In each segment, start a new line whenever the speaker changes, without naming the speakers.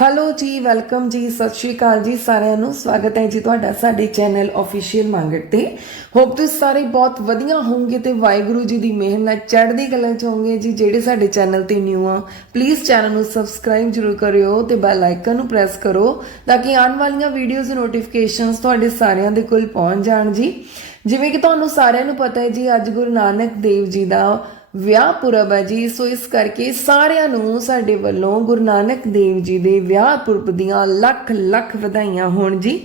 Hello ਜੀ welcome ਜੀ, ਸਤਿ ਸ਼੍ਰੀ ਅਕਾਲ ਜੀ ਸਾਰਿਆਂ ਨੂੰ। ਸਵਾਗਤ ਹੈ ਜੀ ਤੁਹਾਡਾ ਸਾਡੇ ਚੈਨਲ ਅਫੀਸ਼ੀਅਲ ਮੰਗਟ ਤੇ। ਹੋਪ ਤੁਸੀਂ ਸਾਰੇ ਬਹੁਤ ਵਧੀਆ ਹੋਵੋਗੇ ਤੇ ਵਾਹਿਗੁਰੂ ਜੀ ਦੀ ਮਿਹਰ ਨਾਲ ਚੜ੍ਹਦੀ ਕਲਾ ਚ ਹੋਵੋਗੇ ਜੀ, ਜਿਹੜੇ ਸਾਡੇ ਚੈਨਲ ਤੇ ਨਿਊ ਆ ਪਲੀਜ਼ ਚੈਨਲ ਨੂੰ ਸਬਸਕ੍ਰਾਈਬ ਜਰੂਰ ਕਰਿਓ ਤੇ ਬੈਲ ਆਈਕਨ ਨੂੰ ਪ੍ਰੈਸ ਕਰੋ ਤਾਂ ਕਿ ਆਉਣ ਵਾਲੀਆਂ ਵੀਡੀਓਜ਼ ਨੋਟੀਫਿਕੇਸ਼ਨਸ ਤੁਹਾਡੇ ਸਾਰਿਆਂ ਦੇ ਕੋਲ ਪਹੁੰਚ ਜਾਣ ਜੀ। ਜਿਵੇਂ ਕਿ ਤੁਹਾਨੂੰ ਸਾਰਿਆਂ ਨੂੰ ਪਤਾ ਹੈ ਜੀ, ਅੱਜ ਗੁਰੂ ਨਾਨਕ ਦੇਵ ਜੀ ਦਾ ਵਿਆਹ ਪੁਰਬ ਹੈ ਜੀ, ਸੋ ਇਸ ਕਰਕੇ ਸਾਰਿਆਂ ਨੂੰ ਸਾਡੇ ਵੱਲੋਂ ਗੁਰੂ ਨਾਨਕ ਦੇਵ ਜੀ ਦੇ ਵਿਆਹ ਪੁਰਬ ਦੀਆਂ ਲੱਖ ਲੱਖ ਵਧਾਈਆਂ ਹੋਣ ਜੀ।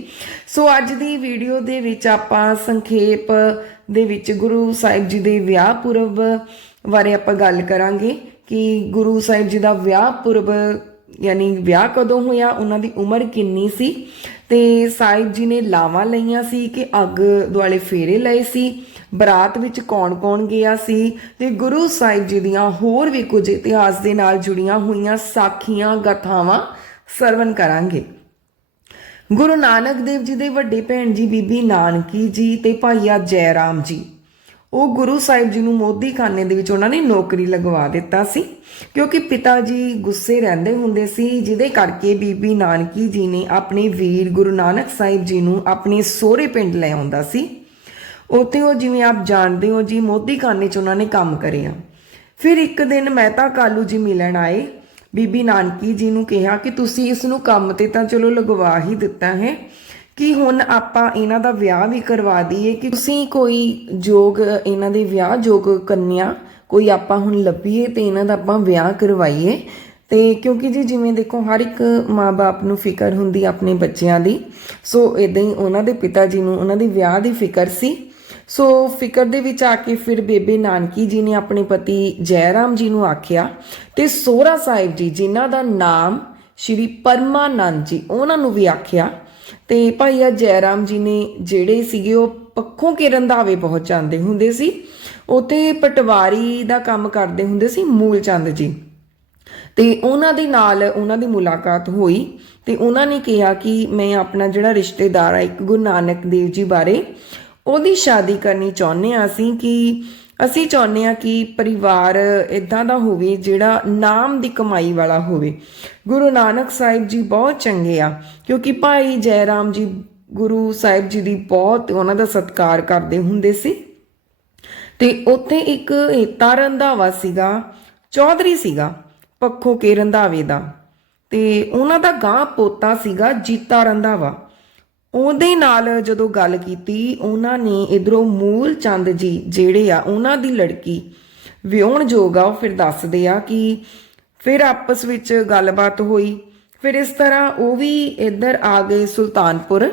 ਸੋ ਅੱਜ ਦੀ ਵੀਡੀਓ ਦੇ ਵਿੱਚ ਆਪਾਂ ਸੰਖੇਪ ਦੇ ਵਿੱਚ ਗੁਰੂ ਸਾਹਿਬ ਜੀ ਦੇ ਵਿਆਹ ਪੁਰਬ ਬਾਰੇ ਆਪਾਂ ਗੱਲ ਕਰਾਂਗੇ ਕਿ ਗੁਰੂ ਸਾਹਿਬ ਜੀ ਦਾ ਵਿਆਹ ਪੁਰਬ, ਯਾਨੀ ਵਿਆਹ ਕਦੋਂ ਹੋਇਆ, ਉਹਨਾਂ ਦੀ ਉਮਰ ਕਿੰਨੀ ਸੀ ਤੇ ਸਾਹਿਬ ਜੀ ਨੇ ਲਾਵਾਂ ਲਈਆਂ ਸੀ ਕਿ ਅੱਗ ਦੁਆਲੇ ਫੇਰੇ ਲਏ ਸੀ। ਬਰਾਤ ਵਿੱਚ ਕੌਣ-ਕੌਣ ਗਿਆ ਸੀ ਤੇ ਗੁਰੂ ਸਾਹਿਬ ਜੀ ਦੀਆਂ ਹੋਰ ਵੀ ਕੁਝ ਇਤਿਹਾਸ ਦੇ ਨਾਲ ਜੁੜੀਆਂ ਹੋਈਆਂ ਸਾਖੀਆਂ, ਗਥਾਵਾਂ ਸਰਵਨ ਕਰਾਂਗੇ। ਗੁਰੂ ਨਾਨਕ ਦੇਵ ਜੀ ਦੇ ਵੱਡੇ ਭੈਣ ਜੀ ਬੀਬੀ ਨਾਨਕੀ ਜੀ ਤੇ ਭਾਈਆ ਜੈ ਰਾਮ ਜੀ। ਉਹ ਗੁਰੂ ਸਾਹਿਬ ਜੀ ਨੂੰ ਮੋਦੀ ਖਾਨੇ ਦੇ ਵਿੱਚ ਉਹਨਾਂ ਨੇ ਨੌਕਰੀ ਲਗਵਾ ਦਿੱਤਾ ਸੀ, ਕਿਉਂਕਿ ਪਿਤਾ ਜੀ ਗੁੱਸੇ ਰਹਿੰਦੇ ਹੁੰਦੇ ਸੀ, ਜਿਹਦੇ ਕਰਕੇ ਬੀਬੀ ਨਾਨਕੀ ਜੀ ਨੇ ਆਪਣੇ ਵੀਰ ਗੁਰੂ ਨਾਨਕ ਸਾਹਿਬ ਜੀ ਨੂੰ ਆਪਣੇ ਸਹੁਰੇ ਪਿੰਡ ਲੈ ਆਉਂਦਾ ਸੀ। ਉੱਥੇ ਉਹ ਜਿਵੇਂ ਆਪ ਜਾਣਦੇ ਹੋ ਜੀ ਮੋਦੀ ਖਾਨੇ 'ਚ ਉਹਨਾਂ ਨੇ ਕੰਮ ਕਰਿਆ। ਫਿਰ ਇੱਕ ਦਿਨ ਮਹਿਤਾ ਕਾਲੂ ਜੀ ਮਿਲਣ ਆਏ। ਬੀਬੀ ਨਾਨਕੀ ਜੀ ਨੂੰ ਕਿਹਾ ਕਿ ਤੁਸੀਂ ਇਸ ਨੂੰ ਕੰਮ ਤੇ ਤਾਂ ਚਲੋ ਲਗਵਾ ਹੀ ਦਿੱਤਾ ਹੈ ਕਿ ਹੁਣ ਆਪਾਂ ਇਹਨਾਂ ਦਾ ਵਿਆਹ ਵੀ ਕਰਵਾ ਦਈਏ ਕਿ ਤੁਸੀਂ ਕੋਈ ਜੋਗ, ਇਹਨਾਂ ਦੇ ਵਿਆਹ ਜੋਗ ਕੰਨਿਆ, ਕੋਈ ਆਪਾਂ ਹੁਣ ਲੱਭੀਏ ਤੇ ਇਹਨਾਂ ਦਾ ਆਪਾਂ ਵਿਆਹ ਕਰਵਾਈਏ। ਤੇ ਕਿਉਂਕਿ ਜੀ ਜਿਵੇਂ ਦੇਖੋ, ਹਰ ਇੱਕ ਮਾਪੇ ਨੂੰ ਫਿਕਰ ਹੁੰਦੀ ਆਪਣੇ ਬੱਚਿਆਂ ਦੀ। ਸੋ ਇਦਾਂ ਹੀ ਉਹਨਾਂ ਦੇ ਪਿਤਾ ਜੀ ਨੂੰ ਉਹਨਾਂ ਦੇ ਵਿਆਹ ਦੀ ਫਿਕਰ ਸੀ। ਸੋ ਫਿਕਰ ਦੇ ਵਿੱਚ ਆ ਕੇ ਫਿਰ ਬੇਬੇ ਨਾਨਕੀ ਜੀ ਨੇ ਆਪਣੇ ਪਤੀ ਜੈਰਾਮ ਜੀ ਨੂੰ ਆਖਿਆ ਤੇ ਸੋਹਰਾ ਸਾਹਿਬ ਜੀ, ਜਿਨ੍ਹਾਂ ਦਾ ਨਾਮ ਸ਼੍ਰੀ ਪਰਮਾਨੰਦ ਜੀ, ਉਹਨਾਂ ਨੂੰ ਵੀ ਆਖਿਆ ਤੇ ਭਾਈਆ ਜੈ ਜੀ ਨੇ ਜਿਹੜੇ ਸੀਗੇ ਉਹ ਪੱਖੋਂ ਕੇ ਰੰਧਾਵੇ ਬਹੁਤ ਜਾਂਦੇ ਹੁੰਦੇ ਸੀ। ਉਤੇ ਪਟਵਾਰੀ ਦਾ ਕੰਮ ਕਰਦੇ ਹੁੰਦੇ ਸੀ ਮੂਲ ਚੰਦ ਜੀ। ਤੇ ਉਹਨਾਂ ਦੇ ਨਾਲ ਉਹਨਾਂ ਦੀ ਮੁਲਾਕਾਤ ਹੋਈ ਤੇ ਉਹਨਾਂ ਨੇ ਕਿਹਾ ਕਿ ਮੈਂ ਆਪਣਾ ਜਿਹੜਾ ਰਿਸ਼ਤੇਦਾਰ ਆ ਇੱਕ ਗੁਰੂ ਨਾਨਕ ਦੇਵ ਜੀ ਬਾਰੇ ਉਹਦੀ ਸ਼ਾਦੀ ਕਰਨੀ ਚਾਹੁੰਦੇ ਆ ਅਸੀਂ ਕਿ ਅਸੀਂ ਚਾਹੁੰਦੇ ਆ ਕਿ ਪਰਿਵਾਰ ਇਦਾਂ ਦਾ ਹੋਵੇ ਜਿਹੜਾ ਨਾਮ ਦੀ ਕਮਾਈ ਵਾਲਾ ਹੋਵੇ। ਗੁਰੂ ਨਾਨਕ ਸਾਹਿਬ ਜੀ ਬਹੁਤ ਚੰਗੇ ਆ, ਕਿਉਂਕਿ ਭਾਈ ਜੈ ਰਾਮ ਜੀ, ਗੁਰੂ ਸਾਹਿਬ ਜੀ ਦੀ ਬਹੁਤ ਉਹਨਾਂ ਦਾ ਸਤਿਕਾਰ ਕਰਦੇ ਹੁੰਦੇ ਸੀ। ਤੇ ਉੱਥੇ ਇੱਕ ਏਤਾ ਰੰਧਾਵਾ ਸੀਗਾ, ਚੌਧਰੀ ਸੀਗਾ, ਪੱਖੋ ਕੇ ਰੰਧਾਵੇ ਦਾ। ਤੇ ਉਹਨਾਂ ਦਾ ਗਾਂ ਪੋਤਾ ਸੀਗਾ ਜੀਤਾ ਰੰਧਾਵਾ। ਉਹਦੇ ਨਾਲ ਜਦੋਂ ਗੱਲ ਕੀਤੀ, ਉਹਨਾਂ ਨੇ ਇਧਰੋਂ ਮੂਲ ਚੰਦ ਜੀ ਜਿਹੜੇ ਆ, ਉਹਨਾਂ ਦੀ ਲੜਕੀ ਵਿਆਹਣ ਜੋਗ ਆ, ਉਹ ਫਿਰ ਦੱਸਦੇ ਆ ਕਿ ਫਿਰ ਆਪਸ ਵਿੱਚ ਗੱਲਬਾਤ ਹੋਈ। ਫਿਰ ਇਸ ਤਰ੍ਹਾਂ ਉਹ ਵੀ ਇੱਧਰ ਆ ਗਏ ਸੁਲਤਾਨਪੁਰ।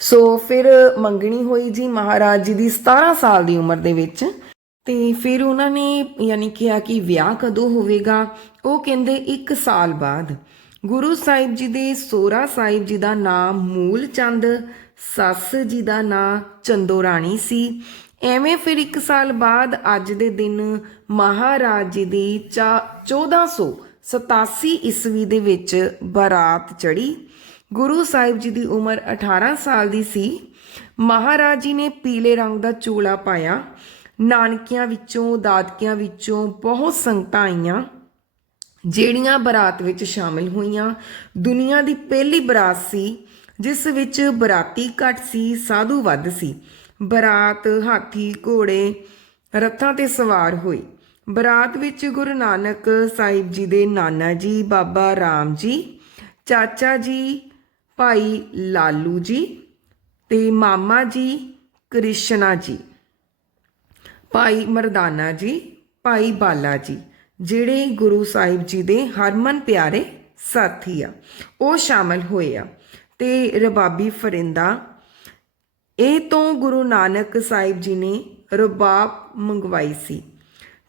ਸੋ ਫਿਰ ਮੰਗਣੀ ਹੋਈ ਜੀ ਮਹਾਰਾਜ ਜੀ ਦੀ 17 ਸਾਲ ਦੀ ਉਮਰ ਦੇ ਵਿੱਚ। ਤੇ ਫਿਰ ਉਹਨਾਂ ਨੇ ਯਾਨੀ ਕਿਹਾ ਕਿ ਵਿਆਹ ਕਦੋਂ ਹੋਵੇਗਾ, ਉਹ ਕਹਿੰਦੇ 1 ਸਾਲ ਬਾਅਦ। ਗੁਰੂ ਸਾਹਿਬ ਜੀ ਦੇ ਸੋਹਰਾ ਸਾਹਿਬ ਜੀ ਦਾ ਨਾਮ ਮੂਲ ਚੰਦ, ਸੱਸ ਜੀ ਦਾ ਨਾਮ ਚੰਦੋ ਰਾਣੀ ਸੀ। ਐਵੇਂ ਫਿਰ 1 ਸਾਲ ਬਾਅਦ ਅੱਜ ਦੇ ਦਿਨ ਮਹਾਰਾਜ ਜੀ ਦੀ 1487 ਈਸਵੀ ਦੇ ਵਿੱਚ ਬਰਾਤ ਚੜੀ ਗੁਰੂ ਸਾਹਿਬ ਜੀ ਦੀ ਉਮਰ 18 ਸਾਲ ਦੀ ਸੀ। ਮਹਾਰਾਜ ਜੀ ਨੇ ਪੀਲੇ ਰੰਗ ਦਾ ਚੋਲਾ ਪਾਇਆ। ਨਾਨਕਿਆਂ ਵਿੱਚੋਂ, ਦਾਦਕਿਆਂ ਵਿੱਚੋਂ ਬਹੁਤ ਸੰਗਤਾਂ ਆਈਆਂ। ਜਿਹੜੀਆਂ ਬਰਾਤ ਵਿੱਚ ਸ਼ਾਮਿਲ ਹੋਈਆਂ, ਦੁਨੀਆ ਦੀ ਪਹਿਲੀ ਬਰਾਤ ਸੀ, ਜਿਸ ਵਿੱਚ ਬਰਾਤੀ ਘੱਟ ਸੀ, ਸਾਧੂ ਵੱਧ ਸੀ। ਬਰਾਤ, ਹਾਥੀ, ਘੋੜੇ, ਰੱਥਾਂ ਤੇ ਸਵਾਰ ਹੋਈ ਬਰਾਤ ਵਿੱਚ ਗੁਰੂ ਨਾਨਕ ਸਾਹਿਬ ਜੀ ਦੇ ਨਾਨਾ ਜੀ, ਬਾਬਾ ਰਾਮ ਜੀ, ਚਾਚਾ ਜੀ, ਭਾਈ ਲਾਲੂ ਜੀ ਤੇ ਮਾਮਾ ਜੀ, ਕ੍ਰਿਸ਼ਨਾ ਜੀ, ਭਾਈ ਮਰਦਾਨਾ ਜੀ, ਭਾਈ ਬਾਲਾ ਜੀ। ਜਿਹੜੇ ਗੁਰੂ ਸਾਹਿਬ ਜੀ ਦੇ ਹਰਮਨ ਪਿਆਰੇ ਸਾਥੀ ਆ, ਉਹ ਸ਼ਾਮਲ ਹੋਏ ਆ। ਤੇ ਰਬਾਬੀ ਫਰਿੰਦਾ, ਇਹ ਤੋਂ ਗੁਰੂ ਨਾਨਕ ਸਾਹਿਬ ਜੀ ਨੇ ਰਬਾਬ ਮੰਗਵਾਈ ਸੀ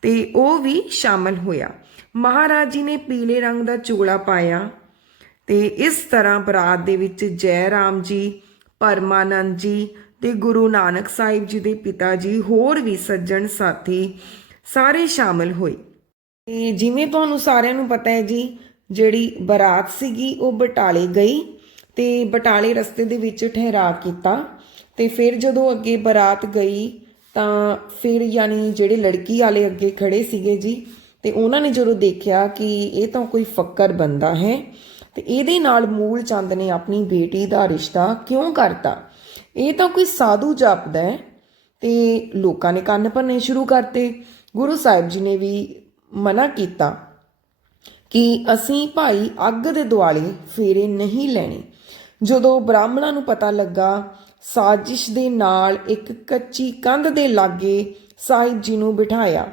ਤੇ ਉਹ ਵੀ ਸ਼ਾਮਲ ਹੋਇਆ। ਮਹਾਰਾਜ ਜੀ ਨੇ ਪੀਲੇ ਰੰਗ ਦਾ ਚੋਲਾ ਪਾਇਆ ਤੇ ਇਸ ਤਰ੍ਹਾਂ ਬਰਾਤ ਦੇ ਵਿੱਚ ਜੈ ਰਾਮ ਜੀ, ਪਰਮਾਨੰਦ ਜੀ ਤੇ ਗੁਰੂ ਨਾਨਕ ਸਾਹਿਬ ਜੀ ਦੇ ਪਿਤਾ ਜੀ ਹੋਰ ਵੀ ਸੱਜਣ ਸਾਥੀ ਸਾਰੇ ਸ਼ਾਮਲ ਹੋਏ। ਤੇ ਜਿਵੇਂ ਤੁਹਾਨੂੰ ਸਾਰਿਆਂ ਨੂੰ ਪਤਾ ਹੈ ਜੀ, ਜਿਹੜੀ ਬਰਾਤ ਸੀਗੀ, ਉਹ ਬਟਾਲੇ ਗਈ ਤੇ ਬਟਾਲੇ ਰਸਤੇ ਦੇ ਵਿੱਚ ਠਹਿਰਾ ਕੀਤਾ ਤੇ ਫਿਰ ਜਦੋਂ ਅੱਗੇ ਬਰਾਤ ਗਈ ਤਾਂ ਫਿਰ ਯਾਨੀ ਜਿਹੜੇ ਲੜਕੀ ਵਾਲੇ ਅੱਗੇ ਖੜੇ ਸੀਗੇ ਜੀ, ਤੇ ਉਹਨਾਂ ਨੇ ਜਦੋਂ ਦੇਖਿਆ ਕਿ ਇਹ ਤਾਂ ਕੋਈ ਫੱਕਰ ਬੰਦਾ ਹੈ ਤੇ ਇਹਦੇ ਨਾਲ ਮੂਲ ਚੰਦ ਨੇ ਆਪਣੀ ਬੇਟੀ ਦਾ ਰਿਸ਼ਤਾ ਕਿਉਂ ਕਰਤਾ? ਇਹ ਤਾਂ ਕੋਈ ਸਾਧੂ ਜਾਪਦਾ ਹੈ ਤੇ ਲੋਕਾਂ ਨੇ ਕੰਨ ਭਰਨੇ ਸ਼ੁਰੂ ਕਰਤੇ। ਗੁਰੂ ਸਾਹਿਬ ਜੀ ਨੇ ਵੀ ਮਨਾ ਕੀਤਾ ਕਿ ਅਸੀਂ ਭਾਈ ਅੱਗ ਦੇ ਦੁਆਲੇ ਫੇਰੇ ਨਹੀਂ ਲੈਣੇ। ਜਦੋਂ ਬ੍ਰਾਹਮਣਾਂ ਨੂੰ ਪਤਾ ਲੱਗਾ, ਸਾਜ਼ਿਸ਼ ਦੇ ਨਾਲ ਇੱਕ ਕੱਚੀ ਕੰਧ ਦੇ ਲਾਗੇ ਸਾਹਿਬ ਜੀ ਨੂੰ ਬਿਠਾਇਆ,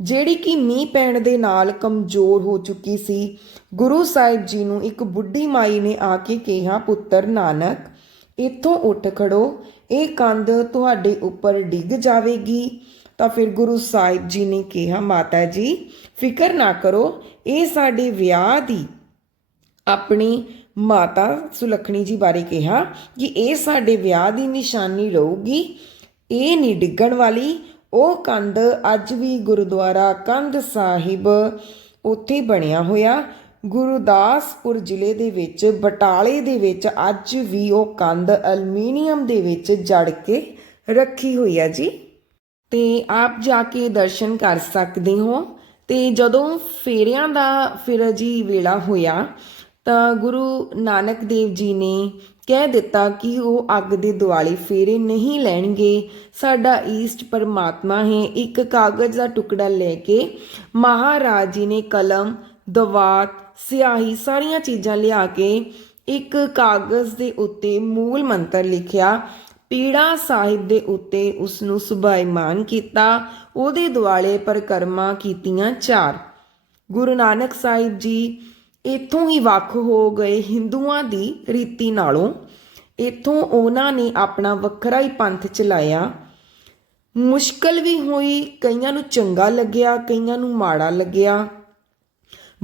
ਜਿਹੜੀ ਕਿ ਮੀਂਹ ਪੈਣ ਦੇ ਨਾਲ ਕਮਜ਼ੋਰ ਹੋ ਚੁੱਕੀ ਸੀ। ਗੁਰੂ ਸਾਹਿਬ ਜੀ ਨੂੰ ਇੱਕ ਬੁੱਢੀ ਮਾਈ ਨੇ ਆ ਕੇ ਕਿਹਾ, ਪੁੱਤਰ ਨਾਨਕ, ਇੱਥੋਂ ਉੱਠ ਖੜੋ, ਇਹ ਕੰਧ ਤੁਹਾਡੇ ਉੱਪਰ ਡਿੱਗ ਜਾਵੇਗੀ। ਤਾਂ ਫਿਰ ਗੁਰੂ ਸਾਹਿਬ ਜੀ ਨੇ ਕਿਹਾ, ਮਾਤਾ ਜੀ ਫਿਕਰ ਨਾ ਕਰੋ, ਇਹ ਸਾਡੇ ਵਿਆਹ ਦੀ ਆਪਣੀ ਮਾਤਾ ਸੁਲੱਖਣੀ ਜੀ ਬਾਰੇ ਕਿਹਾ ਕਿ ਇਹ ਸਾਡੇ ਵਿਆਹ ਦੀ ਨਿਸ਼ਾਨੀ ਰਹੂਗੀ। ਇਹ ਨਹੀਂ ਡਿੱਗਣ ਵਾਲੀ। ਉਹ ਕੰਧ ਅੱਜ ਵੀ ਗੁਰਦੁਆਰਾ ਕੰਧ ਸਾਹਿਬ ਉੱਥੇ ਬਣਿਆ ਹੋਇਆ। ਗੁਰਦਾਸਪੁਰ ਜ਼ਿਲ੍ਹੇ ਦੇ ਵਿੱਚ, ਬਟਾਲੇ ਦੇ ਵਿੱਚ ਅੱਜ ਵੀ ਉਹ ਕੰਧ ਅਲਮੀਨੀਅਮ ਦੇ ਵਿੱਚ ਜੜ ਕੇ ਰੱਖੀ ਹੋਈ ਹੈ ਜੀ। ਤੇ ਆਪ ਜਾ ਕੇ ਦਰਸ਼ਨ ਕਰ ਸਕਦੇ ਹੋ। ਤੇ ਜਦੋਂ ਫੇਰਿਆਂ ਦਾ ਫਿਰ ਜੀ ਵੇਲਾ ਹੋਇਆ, ਤਾਂ ਗੁਰੂ ਨਾਨਕ ਦੇਵ ਜੀ ਨੇ ਕਹਿ ਦਿੱਤਾ ਕਿ ਉਹ ਅੱਗ ਦੇ ਦੁਆਲੇ ਫੇਰੇ ਨਹੀਂ ਲੈਣਗੇ। ਸਾਡਾ ਈਸਟ ਪਰਮਾਤਮਾ ਹੈ, ਇੱਕ ਕਾਗਜ਼ ਦਾ ਟੁਕੜਾ ਲੈ ਕੇ ਮਹਾਰਾਜ ਜੀ ਨੇ ਕਲਮ, ਦਵਾਤ, ਸਿਆਹੀ ਸਾਰੀਆਂ ਚੀਜ਼ਾਂ ਲਿਆ ਕੇ ਇੱਕ ਕਾਗਜ਼ ਦੇ ਉੱਤੇ ਮੂਲ ਮੰਤਰ ਲਿਖਿਆ। ਪੀੜਾ ਸਾਹਿਬ ਦੇ ਉੱਤੇ ਉਸ ਨੂੰ ਸੁਭਾਈਮਾਨ ਕੀਤਾ, ਉਹਦੇ ਦੁਆਲੇ ਪਰਕਰਮਾ ਕੀਤੀਆਂ ਚਾਰ। ਗੁਰੂ ਨਾਨਕ ਸਾਹਿਬ ਜੀ ਇੱਥੋਂ ਹੀ ਵੱਖ ਹੋ ਗਏ ਹਿੰਦੂਆਂ ਦੀ ਰੀਤੀ ਨਾਲੋਂ। ਇੱਥੋਂ ਉਹਨਾਂ ਨੇ ਆਪਣਾ ਵੱਖਰਾ ਹੀ ਪੰਥ ਚਲਾਇਆ। ਮੁਸ਼ਕਲ ਵੀ ਹੋਈ, ਕਈਆਂ ਨੂੰ ਚੰਗਾ ਲੱਗਿਆ, ਕਈਆਂ ਨੂੰ ਮਾੜਾ ਲੱਗਿਆ।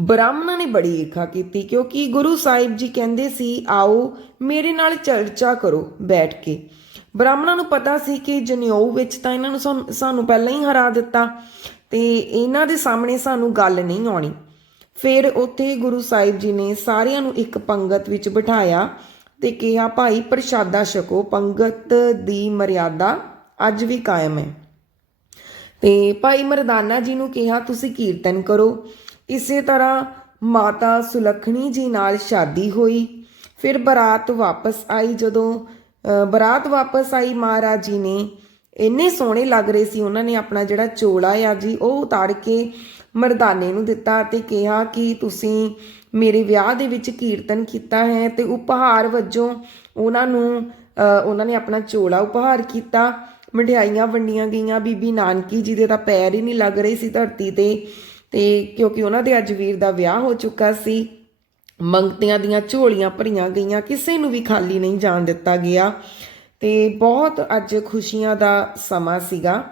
ਬ੍ਰਾਹਮਣਾਂ ਨੇ ਬੜੀ ਈਰਖਾ ਕੀਤੀ, ਕਿਉਂਕਿ ਗੁਰੂ ਸਾਹਿਬ ਜੀ ਕਹਿੰਦੇ ਸੀ, ਆਓ ਮੇਰੇ ਨਾਲ ਚਰਚਾ ਕਰੋ ਬੈਠ ਕੇ। ਬ੍ਰਾਹਮਣਾਂ ਨੂੰ ਪਤਾ ਸੀ ਕਿ ਜਨੇਊ ਵਿੱਚ ਤਾਂ ਇਹਨਾਂ ਨੂੰ ਸਾਨੂੰ- ਸਾਨੂੰ ਪਹਿਲਾਂ ਹੀ ਹਰਾ ਦਿੱਤਾ ਤੇ ਇਹਨਾਂ ਦੇ ਸਾਹਮਣੇ ਸਾਨੂੰ ਗੱਲ ਨਹੀਂ ਆਉਣੀ। ਫਿਰ ਉੱਥੇ ਗੁਰੂ ਸਾਹਿਬ ਜੀ ਨੇ ਸਾਰਿਆਂ ਨੂੰ ਇੱਕ ਪੰਗਤ ਵਿੱਚ ਬਿਠਾਇਆ ਤੇ ਕਿਹਾ, ਭਾਈ, ਪ੍ਰਸ਼ਾਦਾ ਛਕੋ, ਪੰਗਤ ਦੀ ਮਰਿਆਦਾ ਅੱਜ ਵੀ ਕਾਇਮ ਹੈ। ਤੇ ਭਾਈ ਮਰਦਾਨਾ ਜੀ ਨੂੰ ਕਿਹਾ, ਤੁਸੀਂ ਕੀਰਤਨ ਕਰੋ। ਇਸੇ ਤਰ੍ਹਾਂ ਮਾਤਾ ਸੁਲੱਖਣੀ ਜੀ ਨਾਲ ਸ਼ਾਦੀ ਹੋਈ। ਫਿਰ ਬਰਾਤ ਵਾਪਸ ਆਈ ਜਦੋਂ ਬਰਾਤ ਵਾਪਸ ਆਈ ਮਹਾਰਾਜ ਜੀ ਨੇ। ਇੰਨੇ ਸੋਹਣੇ ਲੱਗ ਰਹੇ ਸੀ ਉਹਨਾਂ ਨੇ ਆਪਣਾ ਜਿਹੜਾ ਚੋਲਾ ਆ ਜੀ, ਉਹ ਉਤਾਰ ਕੇ ਮਰਦਾਨੇ ਨੂੰ ਦਿੱਤਾ ਤੇ ਕਿਹਾ ਕਿ ਤੁਸੀਂ ਮੇਰੇ ਵਿਆਹ ਦੇ ਵਿੱਚ ਕੀਰਤਨ ਕੀਤਾ ਹੈ ਤੇ ਉਪਹਾਰ ਵਜੋਂ ਉਹਨਾਂ ਨੂੰ ਉਹਨਾਂ ਨੇ ਆਪਣਾ ਚੋਲਾ ਉਪਹਾਰ ਕੀਤਾ। ਮਠਿਆਈਆਂ ਵੰਡੀਆਂ ਗਈਆਂ, ਬੀਬੀ ਨਾਨਕੀ ਜੀ ਦੇ ਤਾਂ ਪੈਰ ਹੀ ਨਹੀਂ ਲੱਗ ਰਹੇ ਸੀ ਧਰਤੀ ਤੇ ਤੇ ਕਿਉਂਕਿ ਉਹਨਾਂ ਦੇ ਅੱਜ ਵੀਰ ਦਾ ਵਿਆਹ ਹੋ ਚੁੱਕਾ ਸੀ। ਮੰਗਤਿਆਂ ਦੀਆਂ ਝੋਲੀਆਂ ਭਰੀਆਂ ਗਈਆਂ, ਕਿਸੇ ਨੂੰ ਵੀ ਖਾਲੀ ਨਹੀਂ ਜਾਣ ਦਿੱਤਾ ਗਿਆ। ਤੇ ਬਹੁਤ ਅੱਜ ਖੁਸ਼ੀਆਂ ਦਾ ਸਮਾਂ ਸੀਗਾ।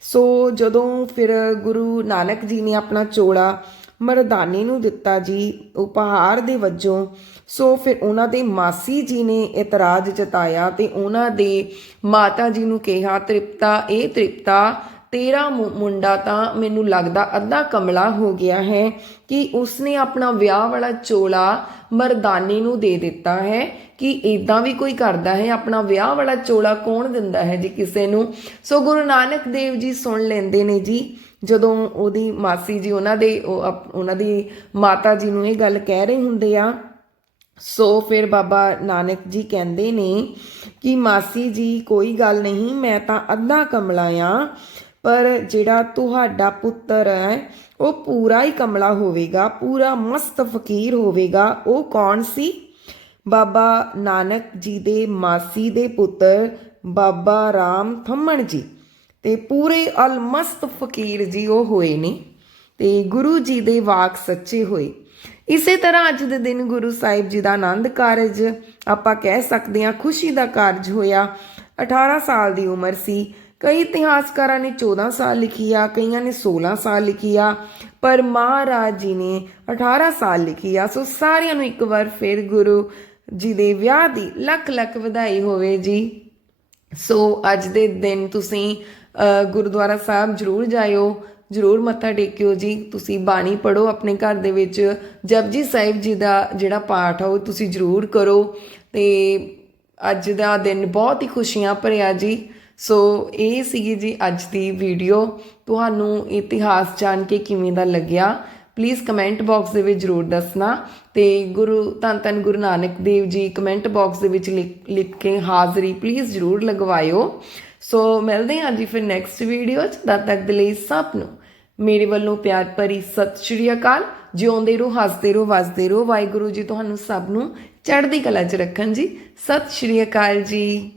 ਸੋ ਜਦੋਂ ਫਿਰ ਗੁਰੂ ਨਾਨਕ ਜੀ ਨੇ ਆਪਣਾ ਚੋਲਾ ਮਰਦਾਨੇ ਨੂੰ ਦਿੱਤਾ ਜੀ, ਉਪਹਾਰ ਦੇ ਵਜੋਂ, ਸੋ ਫਿਰ ਉਹਨਾਂ ਦੇ ਮਾਸੀ ਜੀ ਨੇ ਇਤਰਾਜ਼ ਜਤਾਇਆ ਤੇ ਉਹਨਾਂ ਦੇ ਮਾਤਾ ਜੀ ਨੂੰ ਕਿਹਾ, ਤ੍ਰਿਪਤਾ, ਇਹ ਤ੍ਰਿਪਤਾ ਤੇਰਾ ਮੁੰਡਾ ਤਾਂ ਮੈਨੂੰ ਲੱਗਦਾ ਅੱਧਾ ਕਮਲਾ ਹੋ ਗਿਆ ਹੈ ਕਿ ਉਸਨੇ ਆਪਣਾ ਵਿਆਹ ਵਾਲਾ ਚੋਲਾ ਮਰਦਾਨੇ ਨੂੰ ਦੇ ਦਿੱਤਾ ਹੈ, ਕਿ ਇਦਾਂ ਵੀ ਕੋਈ ਕਰਦਾ ਹੈ, ਆਪਣਾ ਵਿਆਹ ਵਾਲਾ ਚੋਲਾ ਕੌਣ ਦਿੰਦਾ ਹੈ ਜੀ ਕਿਸੇ ਨੂੰ? ਸੋ ਗੁਰੂ ਨਾਨਕ ਦੇਵ ਜੀ ਸੁਣ ਲੈਂਦੇ ਨੇ ਜੀ। ਜਦੋਂ ਉਹਦੀ ਮਾਸੀ ਜੀ ਉਹਨਾਂ ਦੇ, ਉਹ ਅਪ- ਉਹਨਾਂ ਦੀ ਮਾਤਾ ਜੀ ਨੂੰ ਇਹ ਗੱਲ ਕਹਿ ਰਹੇ ਹੁੰਦੇ ਆ, ਸੋ ਫਿਰ ਬਾਬਾ ਨਾਨਕ ਜੀ ਕਹਿੰਦੇ ਨੇ ਕਿ ਮਾਸੀ ਜੀ, ਕੋਈ ਗੱਲ ਨਹੀਂ, ਮੈਂ ਤਾਂ ਅੱਧਾ ਕਮਲਾ ਆ। ਪਰ ਜਿਹੜਾ ਤੁਹਾਡਾ ਪੁੱਤਰ ਹੈ, ਉਹ ਪੂਰਾ ਹੀ ਕਮਲਾ ਹੋਵੇਗਾ, ਪੂਰਾ ਮਸਤ ਫਕੀਰ ਹੋਵੇਗਾ। ਉਹ ਕੌਣ ਸੀ? ਬਾਬਾ ਨਾਨਕ ਜੀ ਦੇ ਮਾਸੀ ਦੇ ਪੁੱਤਰ ਬਾਬਾ ਰਾਮ ਥੰਮਣ ਜੀ। ਤੇ ਪੂਰੇ ਅਲਮਸਤ ਫਕੀਰ ਜੀ ਉਹ ਹੋਏ ਨੇ ਤੇ ਗੁਰੂ ਜੀ ਦੇ ਵਾਕ ਸੱਚੇ ਹੋਏ। ਇਸੇ ਤਰ੍ਹਾਂ ਅੱਜ ਦੇ ਦਿਨ ਗੁਰੂ ਸਾਹਿਬ ਜੀ ਦਾ ਆਨੰਦ ਕਾਰਜ ਆਪਾਂ ਕਹਿ ਸਕਦੇ ਹਾਂ, ਖੁਸ਼ੀ ਦਾ ਕਾਰਜ ਹੋਇਆ। 18 ਸਾਲ ਦੀ ਉਮਰ ਸੀ। ਕਈ ਇਤਿਹਾਸਕਾਰਾਂ ਨੇ 14 ਸਾਲ ਲਿਖੀ ਆ, ਕਈਆਂ ਨੇ 16 ਸਾਲ ਲਿਖੀ ਆ, ਪਰ ਮਹਾਰਾਜ ਜੀ ਨੇ 18 ਸਾਲ ਲਿਖੀ ਆ। ਸੋ ਸਾਰਿਆਂ ਨੂੰ ਇੱਕ ਵਾਰ ਫਿਰ ਗੁਰੂ ਜੀ ਦੇ ਵਿਆਹ ਦੀ ਲੱਖ ਲੱਖ ਵਧਾਈ ਹੋਵੇ ਜੀ। ਸੋ ਅੱਜ ਦੇ ਦਿਨ ਤੁਸੀਂ ਗੁਰਦੁਆਰਾ ਸਾਹਿਬ ਜਰੂਰ ਜਾਇਓ, ਜਰੂਰ ਮੱਥਾ ਟੇਕਿਓ ਜੀ। ਤੁਸੀਂ ਬਾਣੀ ਪੜੋ ਆਪਣੇ ਘਰ ਦੇ ਵਿੱਚ। ਜਪਜੀ ਸਾਹਿਬ ਜੀ ਦਾ ਜਿਹੜਾ ਪਾਠ ਆ, ਉਹ ਤੁਸੀਂ ਜਰੂਰ ਕਰੋ। ਤੇ ਅੱਜ ਦਾ ਦਿਨ ਬਹੁਤ ਹੀ ਖੁਸ਼ੀਆਂ ਭਰਿਆ ਜੀ। ਸੋ ਇਹ ਸੀਗੀ ਜੀ ਅੱਜ ਦੀ ਵੀਡੀਓ ਤੁਹਾਨੂੰ ਇਤਿਹਾਸ ਜਾਣ ਕੇ ਕਿਵੇਂ ਦਾ ਲੱਗਿਆ? ਪਲੀਜ਼ ਕਮੈਂਟ ਬਾਕਸ ਦੇ ਵਿੱਚ ਜ਼ਰੂਰ ਦੱਸਣਾ। ਤੇ ਗੁਰੂ, ਧੰਨ ਧੰਨ ਗੁਰੂ ਨਾਨਕ ਦੇਵ ਜੀ ਕਮੈਂਟ ਬਾਕਸ ਦੇ ਵਿੱਚ ਲਿਖ ਲਿਖ ਕੇ ਹਾਜ਼ਰੀ ਪਲੀਜ਼ ਜ਼ਰੂਰ ਲਗਵਾਇਓ। ਸੋ ਮਿਲਦੇ ਹਾਂ ਜੀ ਫਿਰ ਨੈਕਸਟ ਵੀਡੀਓ 'ਚ। ਤਦ ਤੱਕ ਦੇ ਲਈ ਸਭ ਨੂੰ ਮੇਰੇ ਵੱਲੋਂ ਪਿਆਰ ਭਰੀ ਸਤਿ ਸ਼੍ਰੀ ਅਕਾਲ। ਜਿਉਂਦੇ ਰਹੋ, ਹੱਸਦੇ ਰਹੋ, ਵਸਦੇ ਰਹੋ। ਵਾਹਿਗੁਰੂ ਜੀ, ਤੁਹਾਨੂੰ ਸਭ ਨੂੰ ਚੜ੍ਹਦੀ ਕਲਾ 'ਚ ਰੱਖਣ ਜੀ। ਸਤਿ ਸ਼੍ਰੀ ਅਕਾਲ ਜੀ।